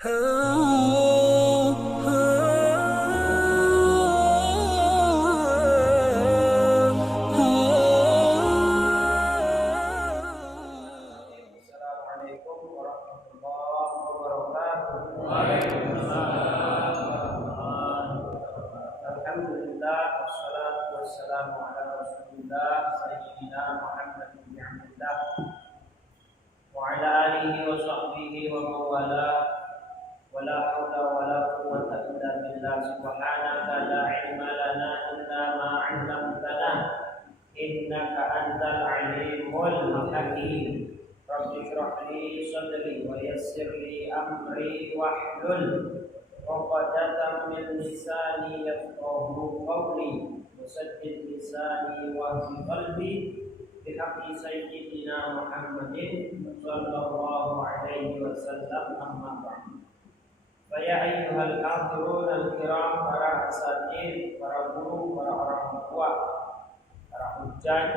Assalamualaikum warahmatullahi wabarakatuh. Alhamdulillah wassalatu wassalamu ala Rasulillah sayyidina Muhammad bin Abdullah wa ala alihi wa sahbihi wa mawala wa la hawla wa la quwwata illa billah subhanaka la ilma lana illa ma 'allamtana innaka antal alimul hakim. Rabbi shrah li sadri wa yassir li amri wahlul 'uqdatam min lisani yafqahu qawli wa saddid lisani wa fi qalbi bihaqqi sayyidina Muhammadin sallallahu alaihi wasallam amma ba'd. Fa ya ayyuhal hadirun al-kiram, para asatidz, para guru, para orang tua, para hujjaj,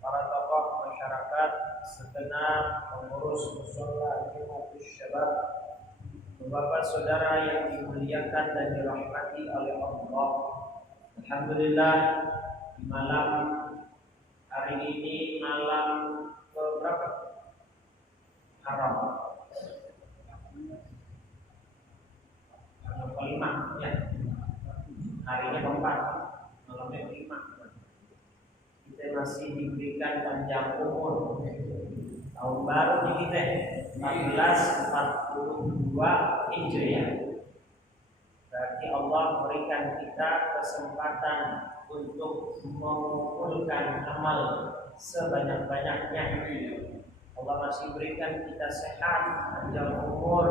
para tokoh masyarakat, segenap pengurus mushola Jumatus Syabab, Bapak saudara yang dimuliakan dan dirahmati oleh Allah. Alhamdulillah, di malam hari ini malam keberapa? Haram. Malam kelima, ya. Harinya keempat, malamnya kelima. Kita masih diberikan panjang umur. Tahun baru di kita 1442 Hijriah. Berarti Allah memberikan kita kesempatan untuk mengumpulkan amal sebanyak-banyaknya. Allah masih berikan kita sehat, panjang umur,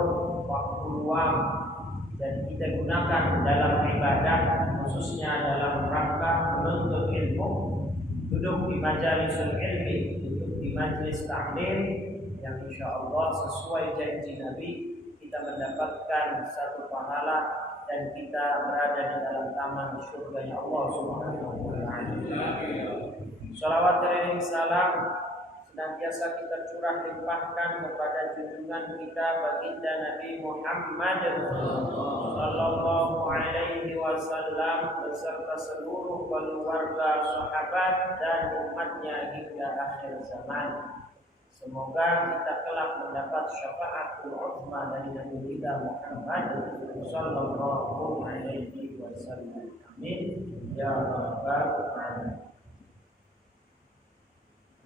waktu luang, dan kita gunakan dalam ibadah, khususnya dalam rangka menuntut ilmu, duduk di majalisul ilmi, duduk di majlis taklim, yang insya Allah sesuai janji Nabi kita mendapatkan satu pahala dan kita berada di dalam taman surganya Allah Subhanahu wa taala. Shalawat dan salam senantiasa kita curah limpahkan kepada junjungan kita baginda Nabi Muhammad sallallahu alaihi wasallam beserta seluruh keluarga, sahabat dan umatnya hingga akhir zaman. Semoga kita kelak mendapat syafaatul uzma dari Nabi kita Muhammad sallallahu alaihi wasallam. Amin ya rabbal alamin.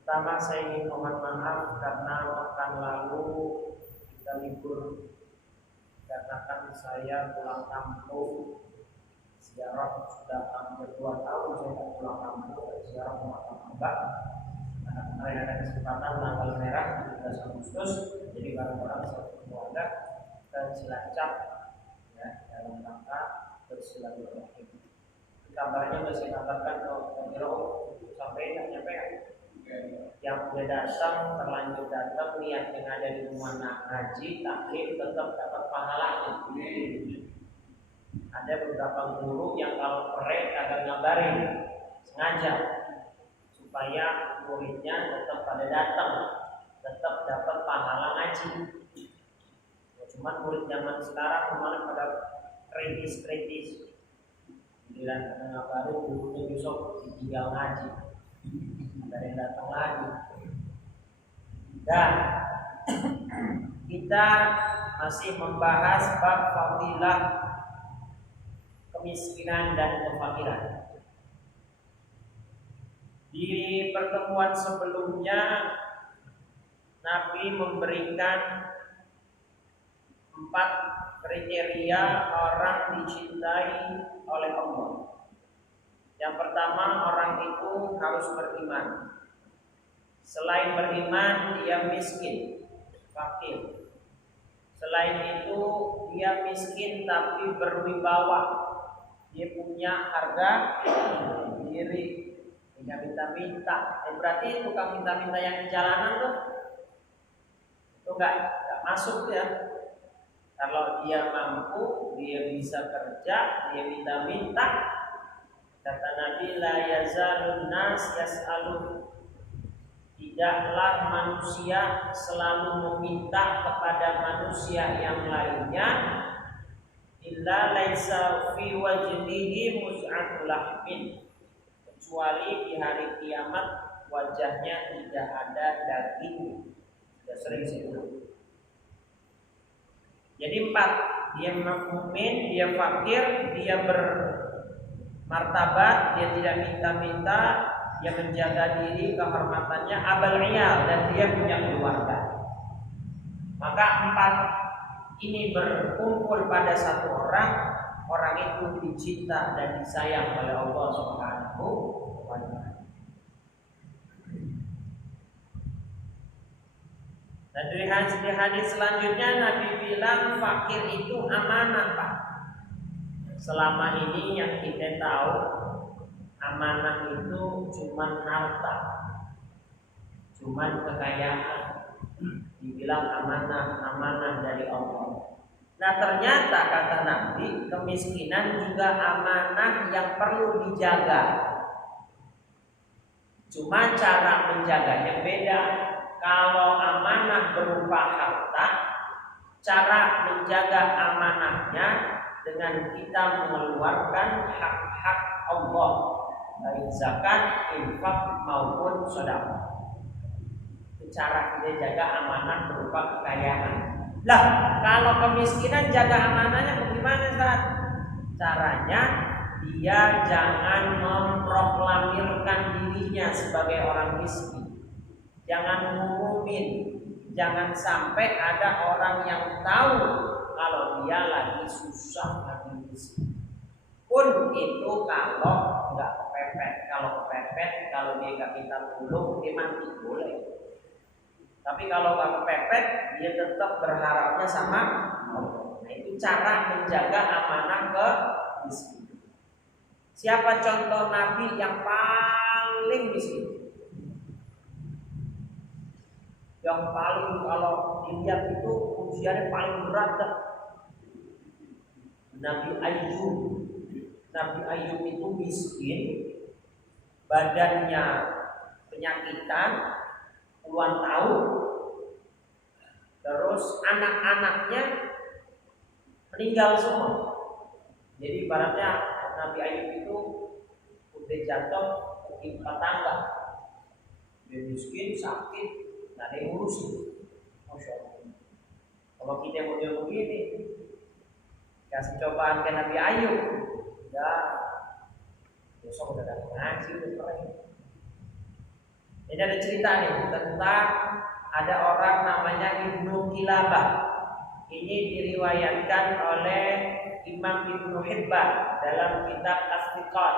Pertama saya ingin mohon maaf karena pekan lalu kita libur dikarenakan saya pulang kampung ziarah, sudah hampir 2 tahun saya tidak pulang kampung ziarah ke makam Abah. Kemarin ada kesempatan tanggal merah 17 Agustus, jadi barang-barang satu keluarga dan Cilacap ya, dalam rangka bersilaturahim. Kabarnya masih katakan sampai nggak nyampe kan? Yang udah datang, terlanjur datang, niat yang ada di rumah ngaji, taklim tetap dapat pahalanya. Ada beberapa guru yang kalau mereka agak ngabarin sengaja supaya muridnya tetap pada datang, tetap dapat pahala ngaji. Ya, cuman murid zaman sekarang kemana pada kritis. Bila ada ngabarin gurunya besok ditinggal ngaji. Ada yang datang lagi. Dan kita masih membahas bab fadilah kemiskinan dan kefakiran. Di pertemuan sebelumnya Nabi memberikan 4 kriteria orang dicintai oleh Allah. Yang pertama, orang itu harus beriman. Selain beriman, dia miskin, fakir. Selain itu, dia miskin tapi berwibawa. Dia punya harga diri, tidak minta-minta. Berarti tukang minta-minta yang di jalanan tuh itu enggak masuk ya. Kalau dia mampu, dia bisa kerja, dia minta-minta. Kata Nabi, la yazalun nas yas'alun tidaklah manusia selalu meminta kepada manusia yang lainnya illa laisa fi wajhihi muz'atul lahmin, kecuali di hari kiamat wajahnya tidak ada daging. Sudah sering saya bilang. Jadi 4, dia mukmin, dia fakir, dia bermartabat, dia tidak minta-minta, dia menjaga diri kehormatannya, abal iyal, dan dia punya keluarga. Maka 4 ini berkumpul pada satu orang, orang itu dicinta dan disayang oleh Allah Subhanahu wa Ta'ala. Dan di hadis selanjutnya Nabi bilang fakir itu amanah, Pak. Selama ini yang kita tahu amanah itu cuma harta, cuma kekayaan. Dibilang amanah dari Allah. Nah ternyata kata Nabi, kemiskinan juga amanah yang perlu dijaga. Cuma cara menjaganya beda. Kalau amanah berupa harta, cara menjaga amanahnya dengan kita mengeluarkan hak-hak Allah, baik zakat, infak maupun sedekah. Itu cara kita jaga amanah berupa kekayaan. Lah, kalau kemiskinan jaga amanahnya bagaimana, Ustaz? Caranya dia jangan memproklamirkan dirinya sebagai orang miskin. Jangan ngumumin, jangan sampai ada orang yang tahu kalau dia lagi susah, lagi miskin. Pun itu kalau nggak kepepet, kalau dia nggak minta tolong, dia mati boleh. Tapi kalau nggak kepepet, dia tetap berharapnya sama Allah. Nah itu cara menjaga amanah ke miskin. Siapa contoh Nabi yang paling miskin? Yang paling kalau dilihat itu ujiannya paling berat dah. Nabi Ayyub. Nabi Ayyub itu miskin, badannya penyakitan puluhan tahun, terus anak-anaknya meninggal semua. Jadi ibaratnya Nabi Ayyub itu udah jatuh timpa tangga. Dia miskin, sakit, nggak ada yang ngurusin. Masya Allah. Kalau kita model begini, kasih cobaan ke Nabi Ayyub, ya besok udah datang ngaji, udah keren. Ini ada cerita nih tentang ada orang namanya Ibnu Kilabah. Ini diriwayatkan oleh Imam Ibnu Hibban dalam kitab As-Siqat.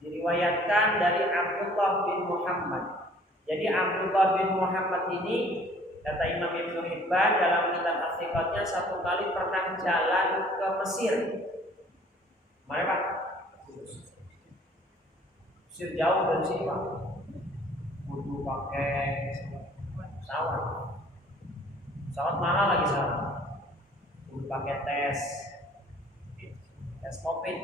Diriwayatkan dari Abdullah bin Muhammad. Jadi Abdullah bin Muhammad ini kata Imam Ibnu Hibban dalam kitab As-Siqatnya satu kali pernah jalan ke Mesir. Mana Pak? Mesir jauh dari sini Pak. Butuh pakai pesawat. Pesawat mahal lagi sekarang. Butuh pakai tes COVID.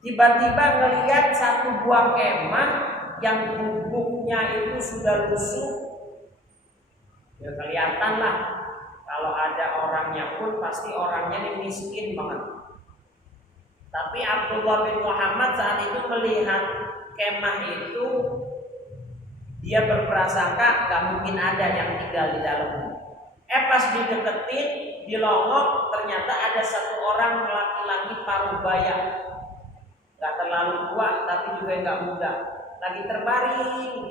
Tiba-tiba ngelihat satu buah kemah yang bubuknya itu sudah lusuh. Ya kelihatan lah kalau ada orangnya pun pasti orangnya ini miskin banget. Tapi Abdullah bin Muhammad saat itu melihat kemah itu, dia berprasangka gak mungkin ada yang tinggal di dalamnya. Pas dideketin, dilongok, ternyata ada satu orang laki-laki parubaya. Gak terlalu tua tapi juga gak muda, lagi terbaring.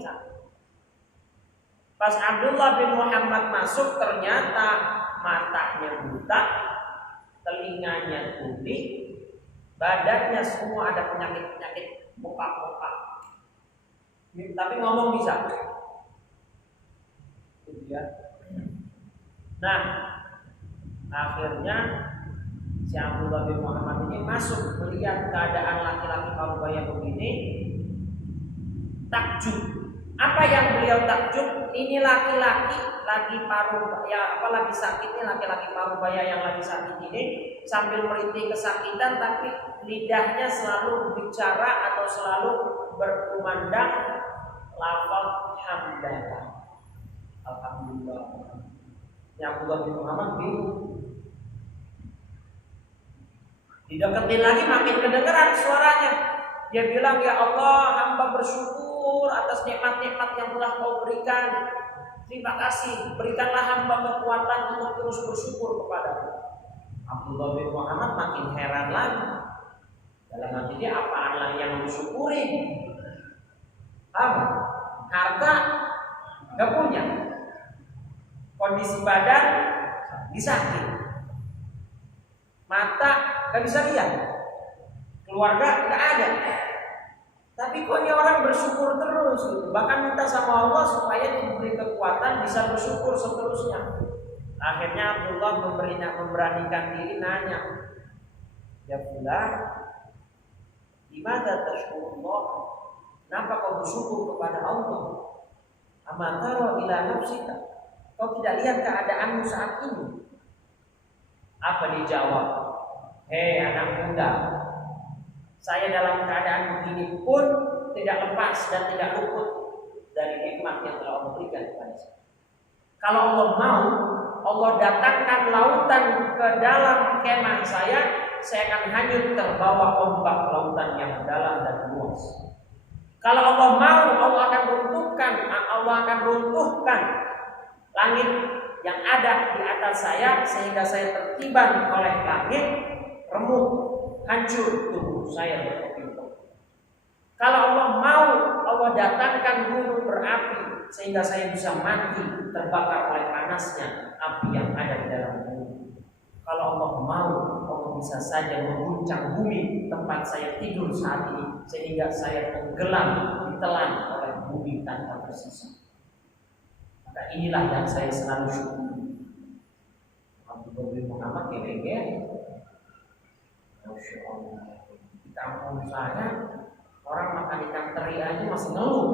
Pas Abdullah bin Muhammad masuk, ternyata matanya buta, telinganya tuli, badannya semua ada penyakit-penyakit muka-muka. Tapi ngomong bisa. Nah, akhirnya si Abdullah bin Muhammad ini masuk melihat keadaan laki-laki parubaya begini, takjub. Apa yang beliau takjub, ini laki-laki lagi lagi sakit nih, laki-laki parubaya yang lagi sakit ini sambil merintih kesakitan, tapi lidahnya selalu bicara atau selalu berkumandang lafaz hamdalah, alhamdulillah. Yang Abdullah bin Muhammad bingung. Dideketin lagi makin kedengeran suaranya. Dia bilang, ya Allah, hamba bersyukur atas nikmat-nikmat yang telah kau berikan. Terima kasih, berikanlah hamba kekuatan untuk terus bersyukur kepadamu. Abdullah bin Muhammad makin heran lagi. Dalam hati dia, apaan lagi yang disyukuri? Apa? Harta gak punya. Kondisi badan disakit. Mata gak bisa lihat. Keluarga gak ada. Tapi kok ini orang bersyukur terus gitu. Bahkan minta sama Allah supaya diberi kekuatan bisa bersyukur seterusnya. Akhirnya Abdullah memberanikan diri nanya, ya Abdullah, gimana tashkurullah? Kenapa kau bersyukur kepada Allah? Amataro ila nafsika. Kau tidak lihat keadaanmu saat ini? Apa dijawab? Hei anak muda, saya dalam keadaan begini pun tidak lepas dan tidak luput dari nikmat yang telah Allah berikan kepada saya. Kalau Allah mau, Allah datangkan lautan ke dalam kemah saya akan hanyut terbawa ombak lautan yang dalam dan luas. Kalau Allah mau, Allah akan runtuhkan langit yang ada di atas saya sehingga saya tertiban oleh langit, remuk, hancur tubuh saya berkeping-keping. Kalau Allah mau, Allah datangkan gunung berapi sehingga saya bisa mati terbakar oleh panasnya api yang ada di dalam bumi. Kalau Allah mau, Allah bisa saja mengguncang bumi tempat saya tidur saat ini sehingga saya tenggelam ditelan oleh bumi tanpa tersisa. Maka inilah yang saya selalu syukuri. Abdullah bin Muhammad kira-kira, Masya Allah, di kampung saya orang makan ikan teri aja masih ngeluh.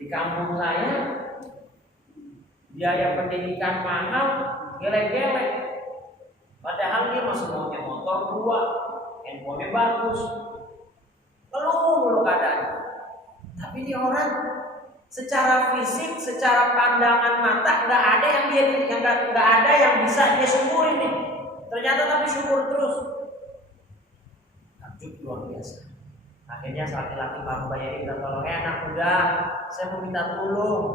Di kampung saya biaya pendidikan mahal, gelek-gelek. Padahal dia masih maunya motor 2, handphone bagus, ngeluh keadaan. Tapi ini orang secara fisik, secara pandangan mata nggak ada yang bisa dia syukuri nih. Ternyata tapi syukur terus. Takjub luar biasa. Akhirnya laki-laki parubaya minta tolong, anak muda, saya mau minta tolong.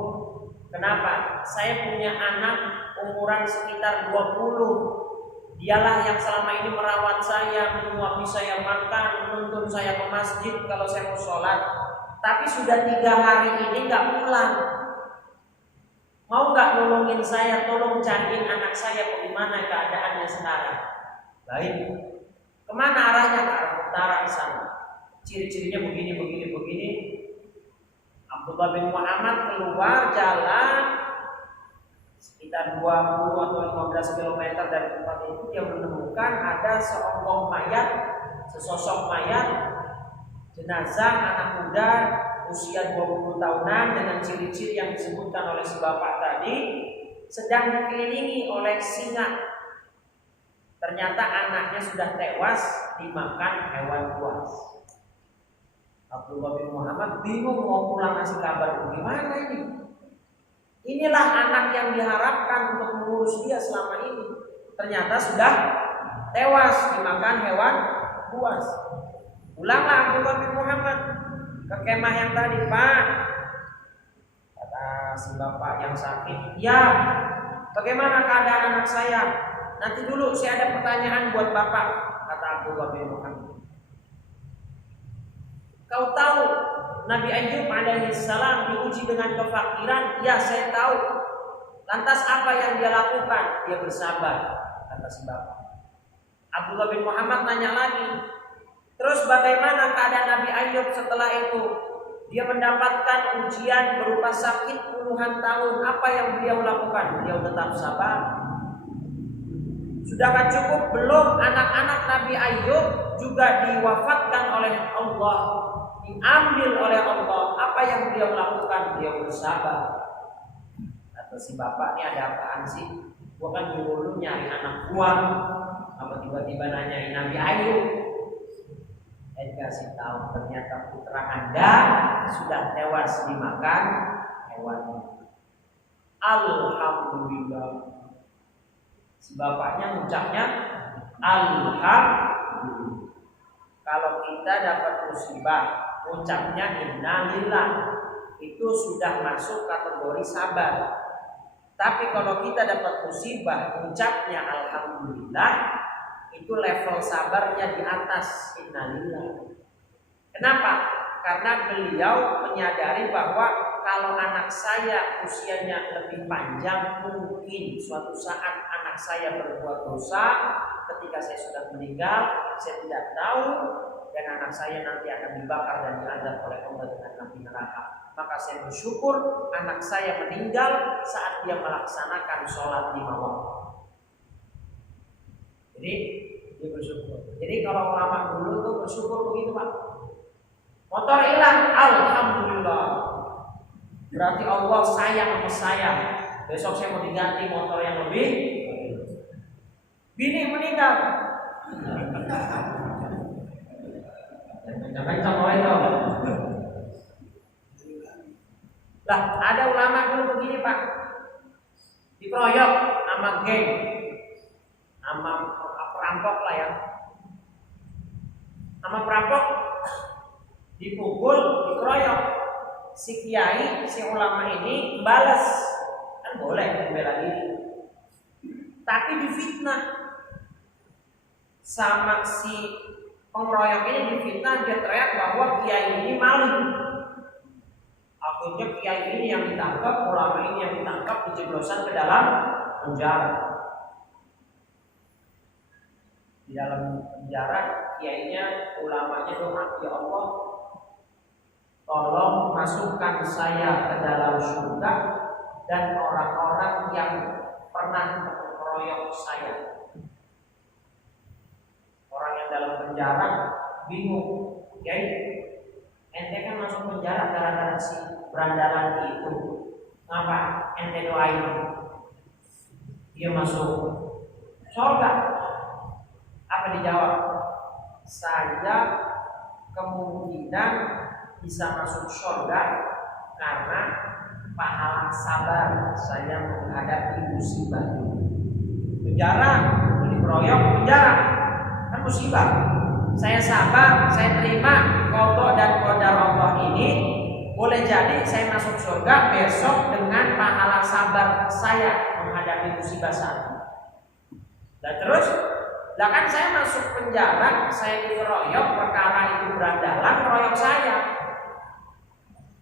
Kenapa? Saya punya anak umuran sekitar 20. Dialah yang selama ini merawat saya, menyuapi saya makan, menuntun saya ke masjid kalau saya mau sholat. Tapi sudah 3 hari ini nggak pulang. Mau nggak nolongin saya? Tolong cariin anak saya bagaimana keadaannya sekarang. Baik. Kemana arahnya? Ke arah utara ke sana. Ciri-cirinya begini. Abdullah bin Muhammad keluar jalan sekitar 20 atau 15 km dari tempat itu. Dia menemukan ada sesosok mayat jenazah anak muda usia 20 tahunan dengan ciri-ciri yang disebutkan oleh si bapak tadi, sedang dikelilingi oleh singa. Ternyata anaknya sudah tewas dimakan hewan buas. Abdullah bin Muhammad bingung mau pulang ngasih kabar gimana ini. Inilah anak yang diharapkan untuk mengurus dia selama ini. Ternyata sudah tewas dimakan hewan buas. Pulanglah Abdullah bin Muhammad ke kemah yang tadi, Pak. Kata si bapak yang sakit, ya, bagaimana keadaan anak saya? Nanti dulu saya ada pertanyaan buat bapak, kata Abdullah bin Muhammad. Kau tahu Nabi Ayyub alaihissalam diuji dengan kefakiran? Ya, saya tahu. Lantas apa yang dia lakukan? Dia bersabar, kata si bapak. Abdullah bin Muhammad nanya lagi, terus bagaimana keadaan Nabi Ayyub setelah itu? Dia mendapatkan ujian berupa sakit puluhan tahun. Apa yang beliau lakukan? Beliau tetap sabar. Sudahkah cukup? Belum. Anak-anak Nabi Ayyub juga diwafatkan oleh Allah. diambil oleh Allah. Apa yang beliau lakukan? Beliau bersabar. Atau si bapak ini ada apaan sih? Gua kan dulu nyari anak gua, apa tiba-tiba nanyain Nabi Ayub. Kasih tahu ternyata putra Anda sudah tewas dimakan hewan. Alhamdulillah. Si bapaknya ucapnya alhamdulillah. Kalau kita dapat musibah, ucapnya innalillah, itu sudah masuk kategori sabar. Tapi kalau kita dapat musibah, ucapnya alhamdulillah, itu level sabarnya di atas innalillah. Kenapa? Karena beliau menyadari bahwa kalau anak saya usianya lebih panjang, mungkin suatu saat anak saya berbuat dosa. Ketika saya sudah meninggal, saya tidak tahu, dan anak saya nanti akan dibakar dan diazab oleh Allah dengan api neraka. Maka saya bersyukur anak saya meninggal saat dia melaksanakan sholat 5 waktu. Jadi dia bersyukur. Jadi kalau ulama dulu tuh bersyukur begitu, Pak. Motor hilang, alhamdulillah. Berarti Allah sayang sama saya. Besok saya mau diganti motor yang lebih. Bini meninggal. Jangan contoh itu. Lah, ada ulama dulu begini, Pak. Dikeroyok sama geng, sama perampok lah ya. Sama perampok dipukul, dikeroyok. Si kiai, si ulama ini balas, kan boleh membela diri. Tapi difitnah sama si pengeroyok ini, difitnah, dia teriak bahwa kiai ini maling. Akhirnya kiai ini yang ditangkap, ulama ini yang ditangkap, dijeblosan ke dalam penjara. Di dalam penjara, kiainya, ulamanya doa, ya Allah, tolong masukkan saya ke dalam surga dan orang-orang yang pernah mengeroyok saya. Orang yang dalam penjara bingung, kiai, ente kan masuk penjara gara-gara si berandalan itu. Ngapa ente doain dia masuk surga? Apa dijawab? Saya kemungkinan bisa masuk surga karena pahala sabar saya menghadapi musibah ini. Penjara, dikeroyok, penjara, kan musibah. Saya sabar, saya terima qada dan qadar Allah ini. Boleh jadi saya masuk surga besok dengan pahala sabar saya menghadapi musibah saat ini. Dan terus, lah kan saya masuk penjara, saya dikeroyok, perkara itu berandalan keroyok saya.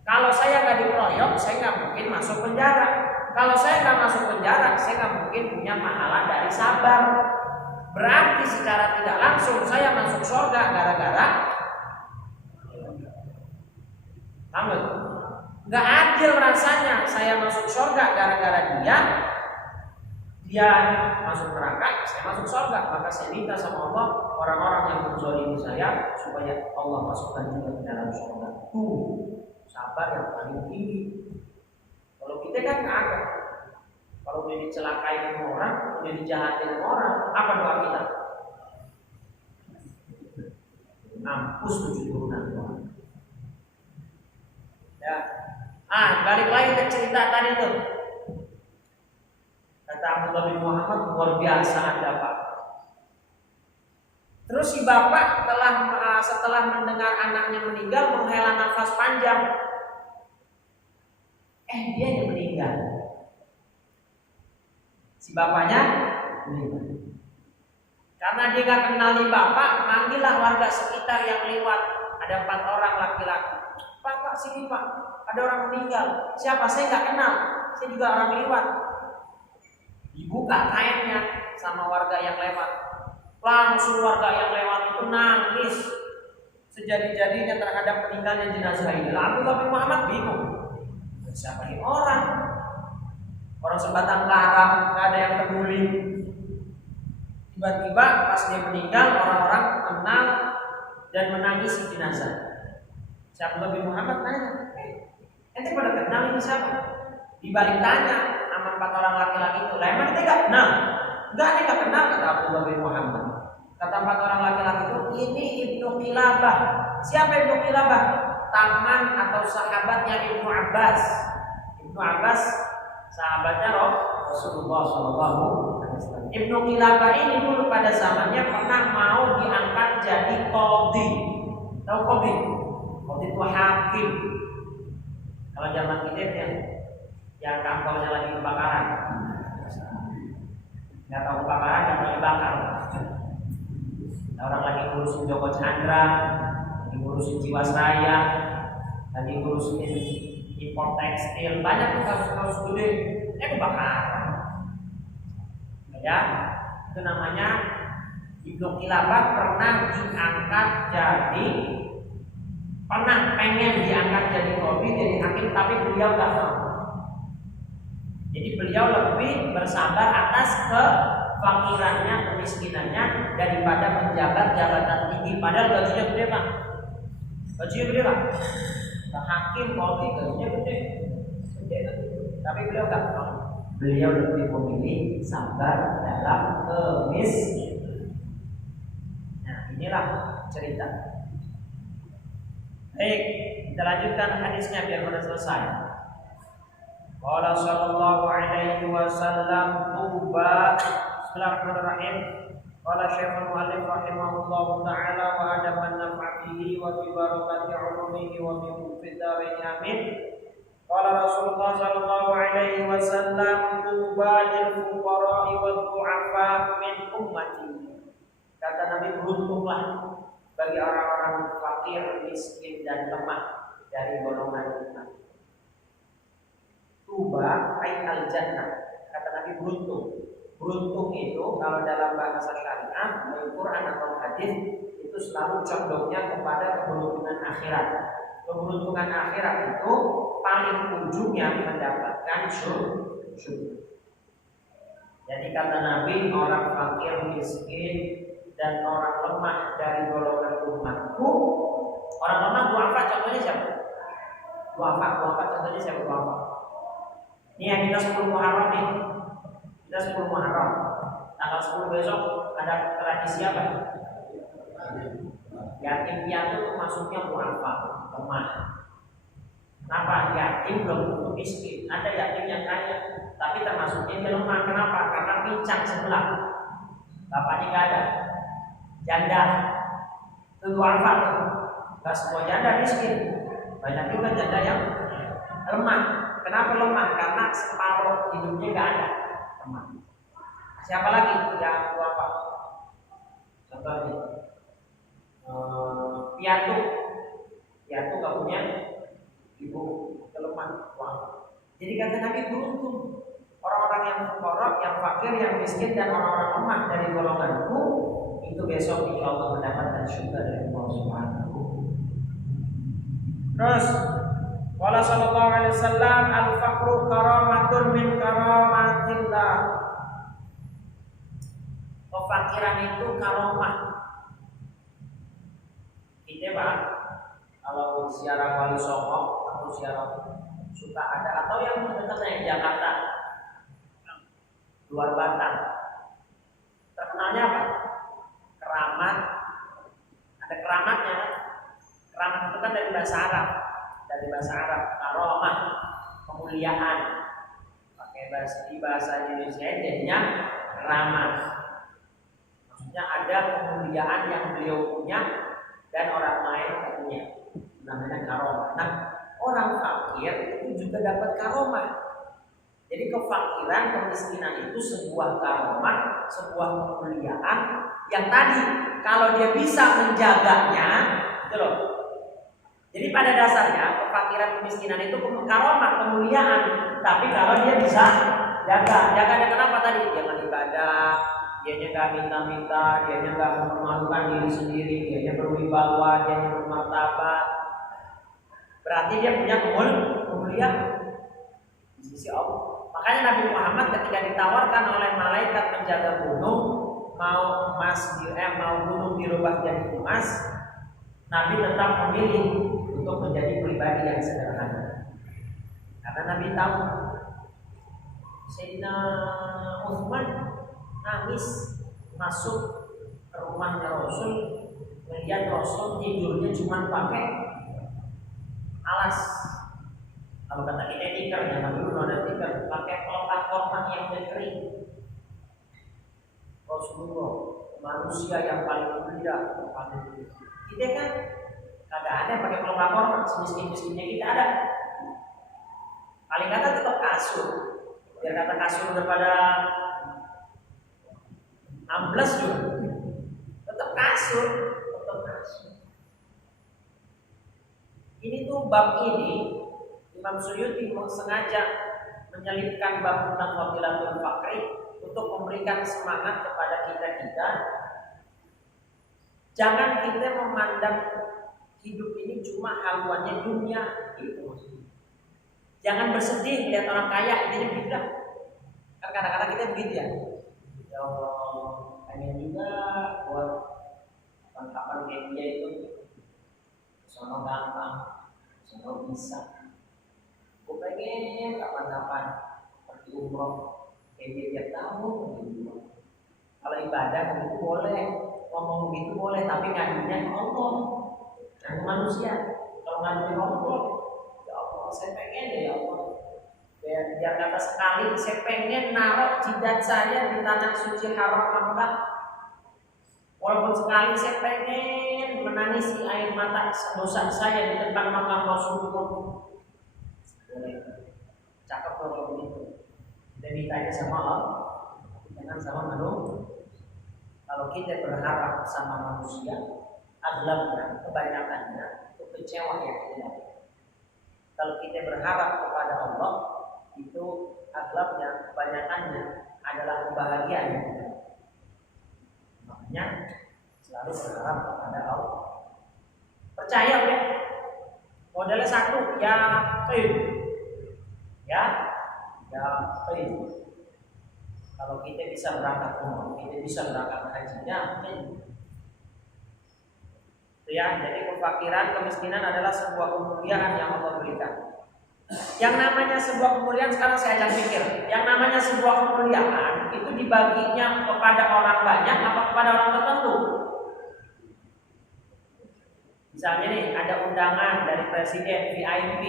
Kalau saya nggak dikeroyok, saya nggak mungkin masuk penjara. Kalau saya nggak masuk penjara, saya nggak mungkin punya pahala dari sabar. Berarti secara tidak langsung saya masuk surga gara-gara nggak adil rasanya. Saya masuk surga gara-gara dia masuk neraka, saya masuk surga. Maka saya minta sama Allah, orang-orang yang menzalimi saya supaya Allah masukkan juga ke dalam surga. Sabar yang paling tinggi. Kalau kita kan nggak ada. Kalau udah dicelakain sama orang, udah dijahatin sama orang, apa doa kita? Mampus 7 turunan doa. Ya. Balik lagi ke cerita tadi tuh. Kata Abdullah bin Muhammad, luar biasa Anda, Pak. Terus si bapak setelah mendengar anaknya meninggal menghela nafas panjang. Dia yang meninggal. Si bapaknya meninggal. Karena dia gak kenal nih bapak, manggillah warga sekitar yang lewat. Ada 4 orang laki-laki. Pak, sini Pak, ada orang meninggal. Siapa? Saya gak kenal. Saya juga orang lewat. Dibuka kainnya sama warga yang lewat. Langsung warga yang lewat itu nangis sejadi-jadinya terhadap meninggalnya jenazah ini. Abdullah bin Muhammad bingung. Siapa ini orang? Orang sebatang kara, nggak ada yang peduli. Tiba-tiba pas dia meninggal, orang-orang kenal dan menangisi jenazah. Syekh Abdullah bin Muhammad nanya, ente pada kenal ini siapa? Dibalik tanya sama 4 orang laki-laki itu, lah emang ente gak kenal? Enggak, ente gak kenal, kata Abdullah bin Muhammad. Kata 4 orang laki-laki itu, ini Ibnu Qilabah. Siapa Ibnu Qilabah? Taman atau sahabatnya Ibnu Abbas. Ibnu Abbas sahabatnya Rasulullah SAW. Ibnu Qilabah ini dulu pada zamannya pernah mau diangkat jadi qadhi. Tahu qadhi? Qadhi itu hakim. Kalau zaman kita yang kantornya lagi kebakaran, nggak tahu kebakaran, nggak tahu dibakar. Orang lagi ngurusin Joko Chandra, lagi ngurusin Jiwasraya, lagi ngurusin impor tekstil, banyak kasus-kasus gede, kebakaran. Ya, itu namanya Ibnu Qilabah pernah pengen diangkat jadi qadhi, jadi hakim, tapi beliau nggak mau. Jadi beliau lebih bersabar atas kefakirannya, kemiskinannya daripada menjabat jabatan tinggi. Padahal gajinya gede Pak. Gajinya gede Pak. Hakim, qadhi gajinya gede. Tapi beliau nggak mau. Beliau lebih memilih sabar dalam kemiskinan. Nah, inilah cerita. Baik, kita lanjutkan hadisnya biar mudah selesai. Qala sallallahu alaihi wasallam tuba. Bismillahirrahmanirrahim. Qala Syekhul Mu'allif rahimahullahu taala wa adaman naf'ihi wa bi barakati 'ulumihi wa bi mufiddarin amin. Qala Rasulullah sallallahu alaihi wasallam tuba lil fuqara'i wad du'afa min ummati. Kata Nabi, beruntunglah bagi orang-orang fakir, miskin dan lemah dari golongan umat. Tuba ay al jannah. Kata Nabi, beruntung. Beruntung itu kalau dalam bahasa syariat, baik Quran atau hadis, itu selalu condongnya kepada keberuntungan akhirat. Keberuntungan akhirat itu paling ujungnya mendapatkan surga. Jadi kata Nabi, orang fakir, miskin dan orang lemah dari golongan umatku. Orang lemah duafa contohnya siapa? Duafa contohnya siapa? Duafa. Ini yang kita 10 Muharram nih. Kita 10 Muharram. Tanggal 10 besok ada tradisi apa? Yatim piatu itu masuknya duafa, lemah. Kenapa? Yatim belum tentu miskin. Ada yatim yang kaya, tapi termasuknya dia lemah. Kenapa? Karena pincang sebelah. Bapaknya nggak ada. Janda. Itu duafa tuh. Gak semua janda miskin. Banyak juga janda yang lemah. Kenapa lemah? Karena separuh hidupnya nggak ada. Lemah. Siapa lagi yang duafa? Contohnya piatu gak punya ibu, kelemah. Jadi kata Nabi, beruntung orang-orang yang fuqara, yang fakir, yang miskin dan orang-orang lemah dari golonganku itu besok insya Allah mendapatkan syurga dari Allah Subhanahu. Terus qala sallallahu alaihi wasallam al-faqru karamatun min karamatillah. Kefakiran itu karomah. Kita Pak, kalau siaran Wali Songo atau siaran suka ada, atau yang dekatnya di Jakarta, luar Batang, terkenalnya apa? Keramat. Ada keramatnya kan? Keramat itu kan dari bahasa Arab, karomah, kemuliaan. Pakai bahasa Indonesia jadinya keramat. Maksudnya ada kemuliaan yang beliau punya dan orang lain tidak punya, namanya karomah. Nah, orang fakir itu juga dapat karomah. Jadi kefakiran, kemiskinan itu sebuah karomah, sebuah kemuliaan yang tadi kalau dia bisa menjaganya, gitu loh. Jadi pada dasarnya kefakiran, kemiskinan itu karomah, kemuliaan. Tapi kalau dia bisa jaganya kenapa tadi? Jangan ibadah, dianya nggak minta-minta, dianya nggak mempermalukan diri sendiri, dianya berwibawa, dianya bermartabat. Berarti dia punya kemuliaan di sisi Allah. Makanya Nabi Muhammad ketika ditawarkan oleh malaikat penjaga gunung, mau gunung dirubah jadi emas, Nabi tetap memilih untuk menjadi pribadi yang sederhana. Karena Nabi tahu Sayyidina Utsman nangis masuk ke rumahnya Rasul, melihat Rasul tidurnya cuma pakai alas. Kalau kata kita tikar, jangan dulu ada tikar, pakai pelepah korban yang kering. Rasulullah manusia yang paling mulia. Kita kan kagak ada pakai pelepah korban, semiskin-miskinnya kita ada. Paling kata tetap kasur. Biar kata kasur daripada ambles juga. Tetap kasur. Ini tuh bab ini Imam Suyuti sengaja menyelipkan bab tentang fadilatul fakri untuk memberikan semangat kepada kita. Jangan kita memandang hidup ini cuma haluannya dunia itu. Jangan bersedih lihat orang kaya ini bilang. Kan kadang-kadang kita begitu ya. Ya Allah, pengen juga buat kapan kayak dia itu. Sono gampang, sono bisa. Gue pengen kapan-kapan pergi umroh kayak dia tiap tahun gitu. Kalau ibadah begitu boleh, ngomong begitu boleh, tapi ngadunya ke Allah, ke manusia. Kalau ngadunya ke Allah, ya Allah, saya pengen ya Allah. Biar kata sekali, saya pengen naruh jidat saya di tanah suci haram Makkah. Walaupun sekali saya pengen menangisi air mata dosa saya di depan makam Rasulullah. Boleh. Cakep kalau begitu. Kita ditanya sama Allah, jangan sama manusia. Kalau kita berharap sama manusia, aglamnya, kebanyakannya itu kecewa ya kita. Kalau kita berharap kepada Allah, itu aglamnya, kebanyakannya adalah kebahagiaan kita. Makanya selalu berharap kepada Allah. Percaya udah. Modalnya satu, yakin. Yakin. Kalau kita bisa berangkat umroh, kita bisa berangkat haji, yakin. Ya, jadi kefakiran, kemiskinan adalah sebuah kemuliaan yang Allah berikan. Yang namanya sebuah kemuliaan, sekarang saya ajak pikir, yang namanya sebuah kemuliaan itu dibaginya kepada orang banyak apa kepada orang tertentu. Misalnya nih, ada undangan dari presiden VIP.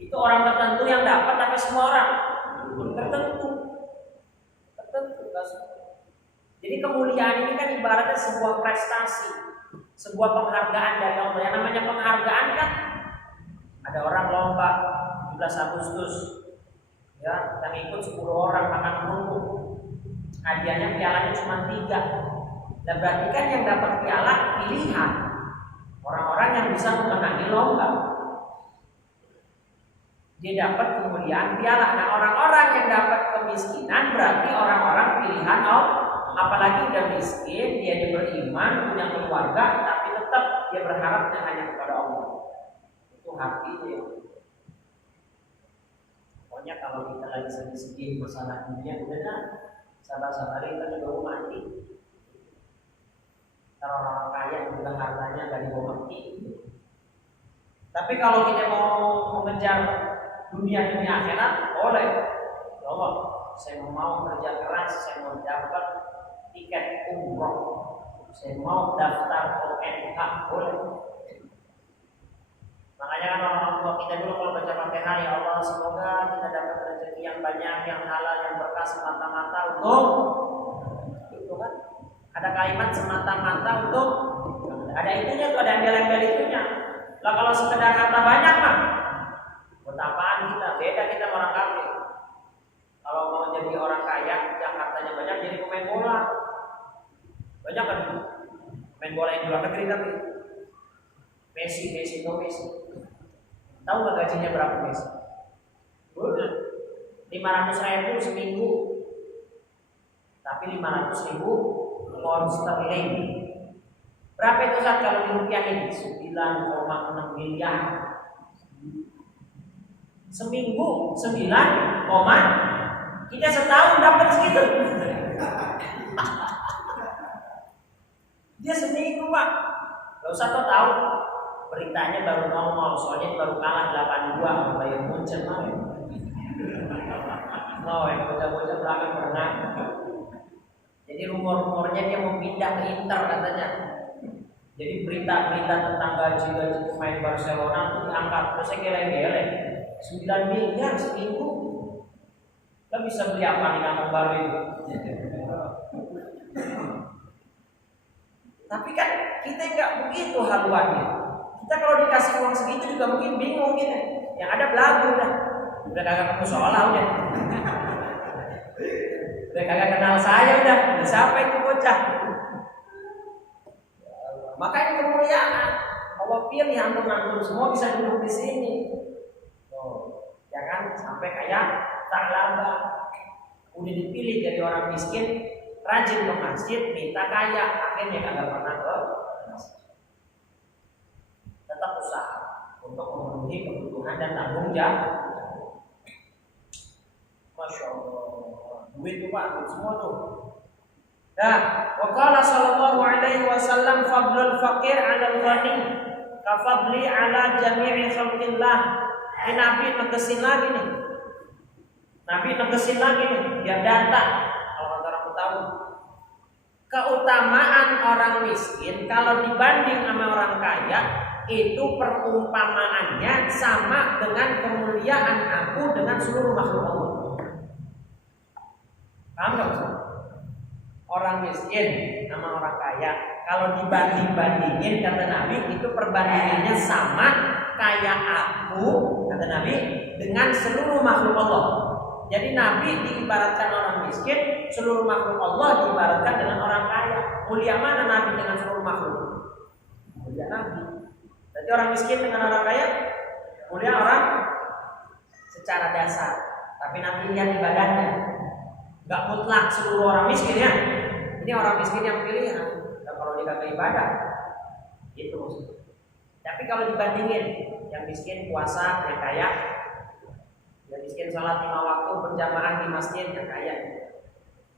Itu orang tertentu yang dapat, tapi semua orang tertentu. Jadi kemuliaan ini kan ibaratnya sebuah prestasi, sebuah penghargaan dari Allah. Yang namanya penghargaan kan ada orang lomba 17 Agustus, ya, yang ikut 10 orang makan kerupuk. Hadiahnya pialanya cuma 3. Dan berarti kan yang dapat piala pilihan orang-orang yang bisa memenangi lomba. Dia dapat kemuliaan piala. Nah, orang-orang yang dapat kemiskinan berarti orang-orang pilihan Allah. Apalagi udah miskin, dia beriman, punya keluarga, tapi tetap dia berharapnya hanya kepada Allah. Itu hatinya ya. Pokoknya kalau kita lagi sedih-sedih masalah dunia, udah dah, sabar-sabar kita juga mau mati. Kalau orang kaya juga hartanya gak dibawa mati. Tapi kalau kita mau mengejar dunia demi akhirat, boleh. Ya Allah, saya mau kerja keras, saya mau dapat tiket umroh, saya mau daftar ONK, boleh. Makanya kan orang tua kita dulu kalau baca Fatihah, ya Allah semoga kita dapat rezeki yang banyak, yang halal, yang berkah semata-mata untuk itu kan. Ada kalimat semata-mata untuk, ada itunya tuh, ada embel-embel itunya. Lah kalau sekedar harta banyak mah, buat apaan kita? Beda kita orang kafir. Kalau mau jadi orang kaya, yang hartanya banyak, jadi pemain bola. Banyak kan main bola yang di luar negeri tapi Messi. Tahu nggak gajinya berapa Messi? 500.000 seminggu. Tapi 500.000 pound sterling. Berapa itu saat kalau dirupiahin? 9,6 miliar. Seminggu 9, kita setahun dapat segitu. Dia seminggu Pak Gak usah kau tahu beritanya baru nongol, soalnya baru kalah 8-2 sama Bayern Munchen. Oh, yang bocah-bocah belakang pernah. Jadi rumor-rumornya dia mau pindah ke Inter katanya. Jadi berita-berita tentang gaji-gaji pemain Barcelona itu diangkat, terus geleng-geleng 9 miliar seminggu. Lo bisa beli apa di kampung baru itu? Tapi kan kita nggak begitu haluannya. Kita kalau dikasih uang segitu juga mungkin bingung kita. Yang ada belagu udah kagak ketemu sekolah udah kagak kenal saya udah siapa itu bocah. Makanya kemuliaan Allah pilih antum-antum semua bisa duduk di sini. Ya kan sampai kayak Ta'laba udah dipilih jadi orang miskin, rajin ke masjid, minta kaya, akhirnya kagak pernah ke masjid. Tetap usaha untuk memenuhi kebutuhan dan tanggung jawab. Masya Allah, duit tuh Pak, duit semua tuh. Nah, waqala sallallahu alaihi wasallam fadlul faqir 'alal ghani ka fadli 'ala jami'i khalqillah. Ini Nabi negesin lagi nih. Biar data kalau orang tahu. Keutamaan orang miskin kalau dibanding sama orang kaya itu perumpamaannya sama dengan kemuliaan aku dengan seluruh makhluk Allah. Paham nggak Ustaz? Orang miskin sama orang kaya kalau dibanding-bandingin kata Nabi itu perbandingannya sama kayak aku kata Nabi dengan seluruh makhluk Allah. Jadi Nabi diibaratkan orang miskin, seluruh makhluk Allah diibaratkan dengan orang kaya. Mulia mana Nabi dengan seluruh makhluk? Mulia Nabi. Jadi orang miskin dengan orang kaya, mulia orang secara dasar. Tapi Nabi lihat ibadahnya, nggak mutlak seluruh orang miskin ya. Ini orang miskin yang pilihan. Dan kalau dia kagak ibadah, itu maksudnya. Tapi kalau dibandingin, yang miskin puasa, yang kaya, yang miskin salat 5 waktu berjamaah di masjid, yang kaya.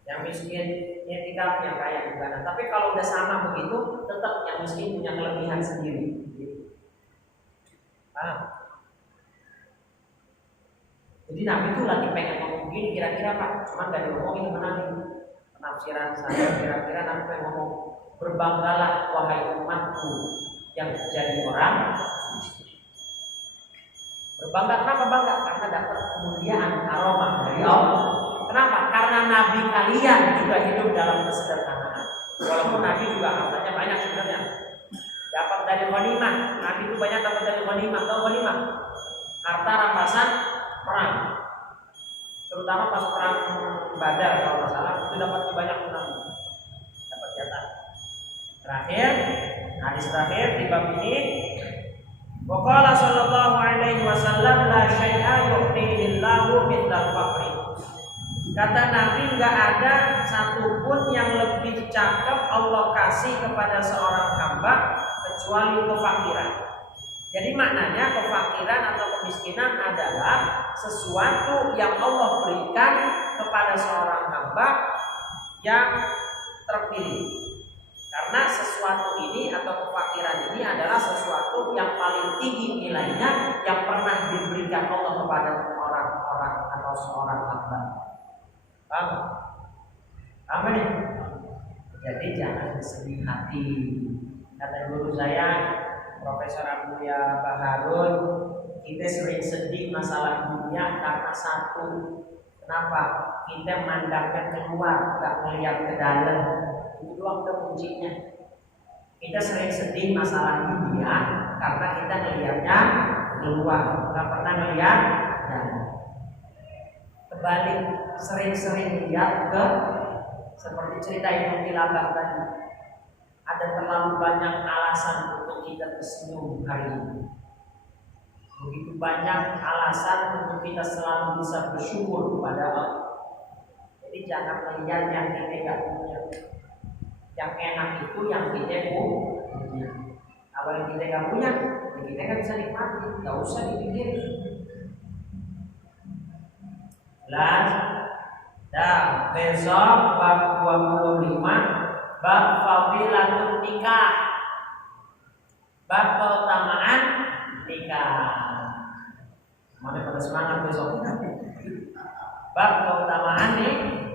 Yang miskin i'tikaf, yang kaya juga. Nah, tapi kalau udah sama begitu, tetap yang miskin punya kelebihan sendiri. Jadi Nabi itu lagi pengen ngomong gini kira-kira Pak, cuman gak diomongin sama Nabi. Penafsiran saya kira-kira Nabi pengen ngomong, berbanggalah wahai umatku yang jadi orang. Berbangga kenapa bangga? Karena dapat kemuliaan karomah dari Allah. Kenapa? Karena Nabi kalian juga hidup dalam kesederhanaan. Walaupun Nabi juga hartanya banyak sebenarnya. Dapat dari ghanimah. Nabi itu banyak dapat dari ghanimah. Tahu ghanimah? Harta rampasan perang. Terutama pas perang Badar kalau nggak salah itu dapat banyak Nabi. Dapat jatah. Terakhir, hadis terakhir di bab ini, waqala sallallahu alaihi wasallam la syai'a yu'tihi Allahu mithla al-faqri. Kata Nabi enggak ada satupun yang lebih cakep Allah kasih kepada seorang hamba kecuali kefakiran. Jadi maknanya kefakiran atau kemiskinan adalah sesuatu yang Allah berikan kepada seorang hamba yang terpilih. Karena sesuatu ini atau kefakiran ini adalah sesuatu yang paling tinggi nilainya yang pernah diberikan Allah kepada orang-orang atau seorang hamba. Paham? Apa nih? Jadi jangan bersedih hati. Kata guru saya, Profesor Abuya Baharun, kita sering sedih masalah dunia karena satu. Kenapa? Kita mandangnya keluar, gak melihat ke dalam. Itu doang kuncinya. Kita sering sedih masalah dunia karena kita melihatnya keluar, gak pernah melihat dalam. Kebalik, sering-sering lihat ke seperti cerita Ibnu Kilabah tadi. Ada terlalu banyak alasan untuk kita tersenyum hari ini. Begitu banyak alasan untuk kita selalu bisa bersyukur kepada Allah. Jadi jangan melihat yang kita nggak punya. Yang enak itu yang kita punya. Kalau yang kita nggak punya, ya kita nggak bisa nikmati. Nggak usah dipikirin. Dan besok bab 25 bab fadilatun nikah. Bab keutamaan nikah. Mana pada semangat besok. Bab keutamaan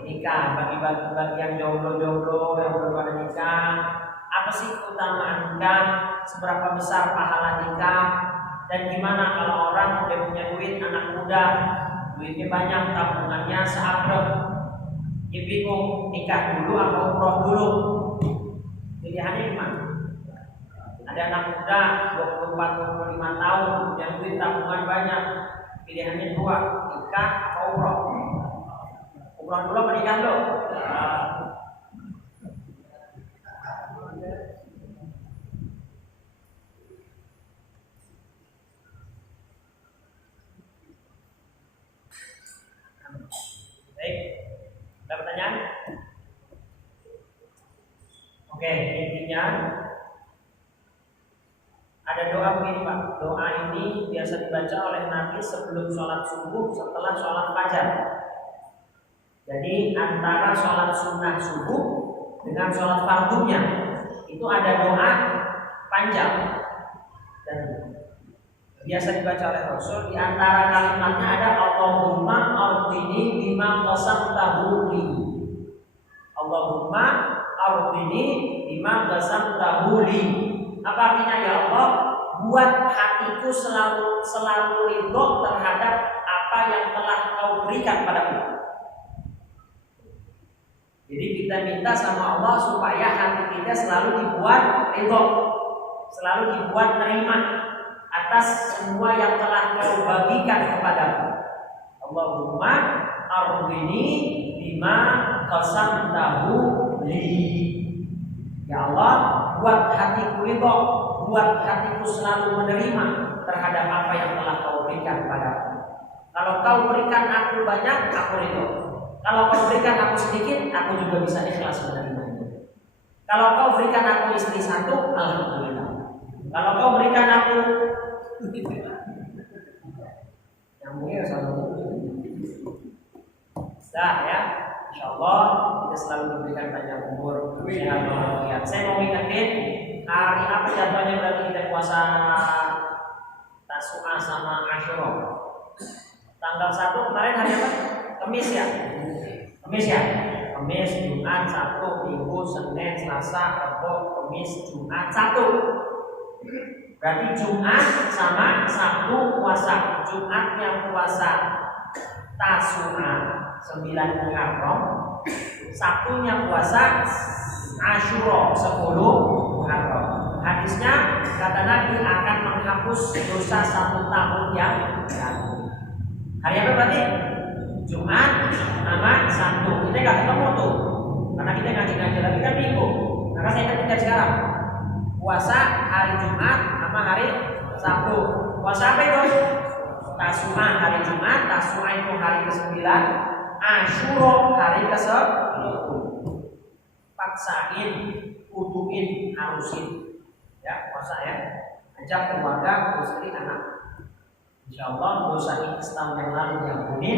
nikah bagi yang jomblo-jomblo yang belum pada nikah. Apa sih keutamaan nikah? Seberapa besar pahala nikah? Dan gimana kalau orang udah punya duit, anak muda, duitnya banyak, tabungannya seabrek, dia bingung nikah dulu atau umroh dulu? Pilihannya gimana? Ada anak muda 24-25 tahun yang duit tabungan banyak, pilihannya dua, nikah atau umroh. Umroh dulu apa nikah dulu? Baik, ada pertanyaan? Oke, intinya ada doa begini Pak. Doa ini biasa dibaca oleh Nabi sebelum sholat subuh, setelah sholat fajar. Jadi antara sholat sunnah subuh dengan sholat fardunya itu ada doa panjang dan biasa dibaca oleh Rasul. Di antara kalimatnya ada Allahumma ardini bima qasamtahu li. Allahumma ardini bima qasamtahu li. Apa artinya? Ya Allah, buat hatiku selalu ridho terhadap apa yang telah Kau berikan padaku. Jadi kita minta sama Allah supaya hati kita selalu dibuat ridho, selalu dibuat terima atas semua yang telah Kau bagikan kepadaku. Allahumma ardini bima qasamtahu li. Ya Allah, buat hatiku ridho, buat hatiku selalu menerima terhadap apa yang telah Kau berikan padaku. Kalau Kau berikan aku banyak, aku ridho. Kalau Kau berikan aku sedikit, aku juga bisa ikhlas menerimanya. Kalau Kau berikan aku istri satu, alhamdulillah. Kalau Kau berikan aku nyambungnya selalu dah ya. Insyaallah kita selalu diberikan panjang umur, sehat walafiat. Saya mau ingetin hari apa jadwalnya berarti kita puasa Tasu'a sama Asyura. Tanggal 1 kemarin hari apa? Kamis ya? Kamis ya? Kamis, Jumat, Sabtu, Minggu, Senin, Selasa, Rabu, Kamis, Jumat, Sabtu. Berarti Jumat sama Sabtu puasa. Jumatnya puasa Tasu'a 9 Muharram, Sabtunya puasa Asyura 10 Muharram. Hadisnya kata Nabi akan menghapus dosa 1 tahun yang lalu. Hari apa berarti? Jumat sama Sabtu. Kita nggak ketemu tuh, karena kita ngaji-ngaji lagi kan Minggu. Maka saya ingatkan sekarang, puasa hari Jumat sama hari Sabtu. Puasa apa itu? Tasu'a hari Jumat, Tasu'a itu hari ke-9, Asyura hari ke-10. Paksain, kuduin, harusin. Ya, puasa ya. Ajak keluarga, istri, anak. Insyaallah dosa setahun yang lalu diampuni,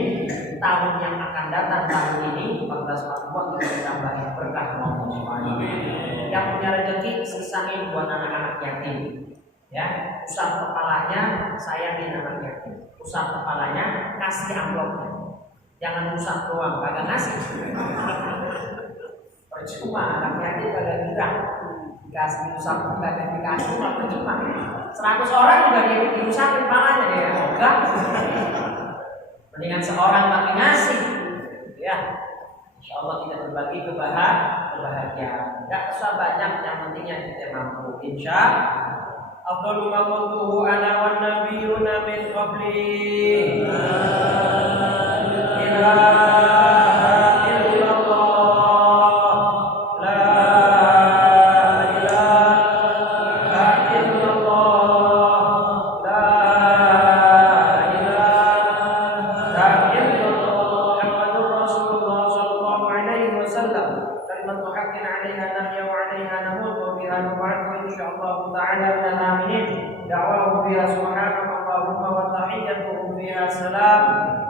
tahun yang akan datang tahun ini 1442 kita ditambahin berkah Allah Subhanahu. Yang punya rezeki sisain buat anak-anak yatim. Ya, usap kepalanya sayangin anak yatim. Usap kepalanya kasih amplopnya. Jangan usap doang, kagak ngasih. Percuma anak yatim kagak girang. Dikasih usap kagak dikasih mah percuma. 100 orang juga dia diusapin kepalanya dia. Enggak. Mendingan seorang tapi ngasih. Ya. Insyaallah kita berbagi kebahagiaan. Enggak usah banyak, yang penting yang kita mampu. Insyaallah. Afdalu ma qultuhu ana wan nabiyyuna min qabli. السلام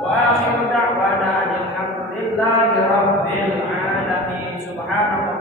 وآخر دعوانا الحمد لله رب العالمين سبحان الله